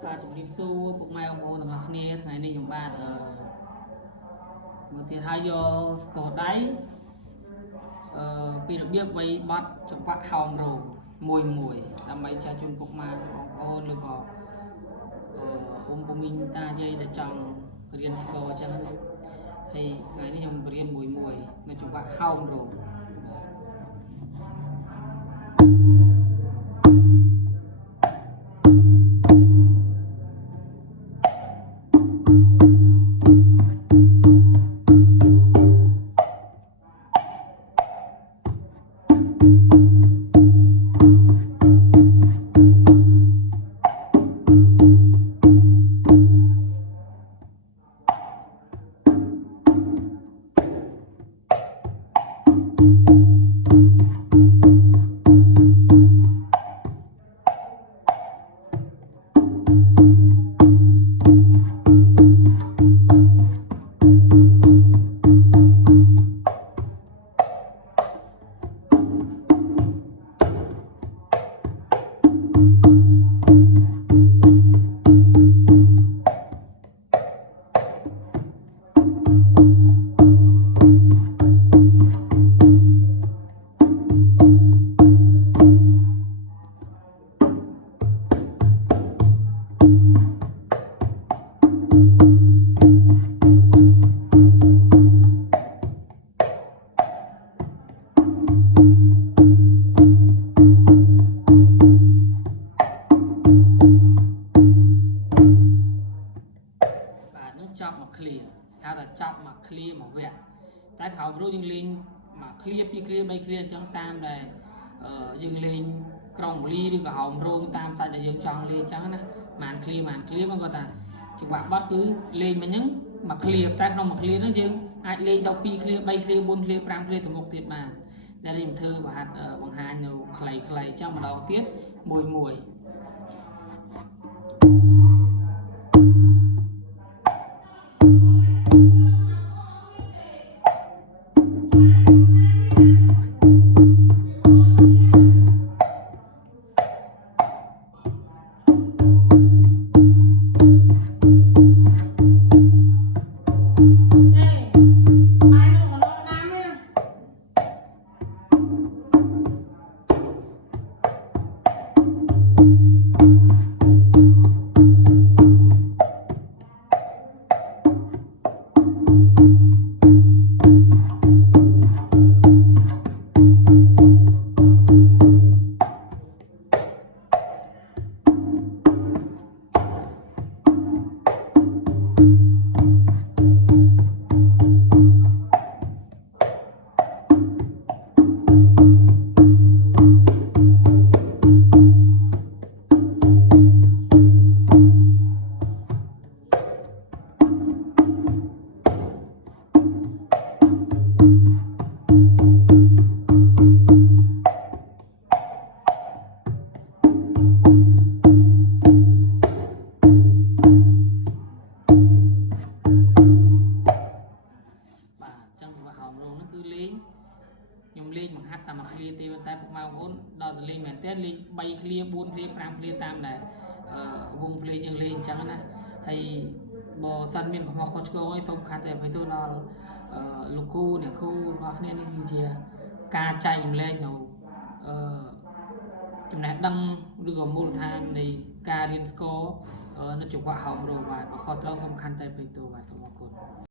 ជំរាបសួរពុកម៉ែបងប្អូនទាំងអស់គ្នាថ្ងៃនេះខ្ញុំបាទមកទៀតហើយយកស្គរដៃពីរបៀបវៃបត់ចង្វាក់ហោមរោងមួយដើម្បីចែកជូនពុកម៉ែបងប្អូនឬក៏អ៊ំពូមីងតាយាយដែលចង់រៀនស្គរអញ្ចឹងហើយថ្ងៃនេះខ្ញុំរៀនមួយនៅចង្វាក់ហោមរោងចប់មកឃ្លៀហៅថាចប់មកឃ្លៀមកវគ្គតែក្រោយរួចយើងលេងមកឃ្លៀ2ឃ្លៀ3ឃ្លៀអញ្ចឹងតាមដែលយើងលេងក្រុងបលីឬក៏ហោមរោងតាមសាច់ដែលយើងចង់លេងអញ្ចឹងណាបានឃ្លៀមកគាត់ថាចង្វាក់បត់គឺលេងមិនអញ្ចឹងមកឃ្លៀតែក្នុងមកឃ្លៀហ្នឹងយើងអាចលេងដល់2ឃ្លៀ3ឃ្លៀ4ឃ្លៀ5ឃ្លៀទៅមុខទៀតបានដែលខ្ញុំធ្វើបង្ហាញនៅខ្លីៗអញ្ចឹងម្ដងទៀតមួយខ្ញុំលេងបង្ហាត់តាមមួយឃ្លៀទេតែពុកម៉ែបងប្អូនដល់ទៅលេងមែនតើលេង3ឃ្លៀ4ឃ្លៀ5ឃ្លៀតាមដែលវងភ្លេងយើងលេងអញ្ចឹងណាហើយបើសិនមានកំហុសខុសឆ្គងអីសូមខន្តីអភ័យទោសដល់លោកគ្រូអ្នកគ្រូរបស់គ្នានេះគឺជាការចែករំលែកនៅចំណេះដឹងឬក៏មូលដ្ឋាននៃការរៀនស្គរនៅចង្វាក់ហោមរោងបាទបើខុសត្រូវសូមខន្តីអភ័យទោសបាទសូមអរគុណ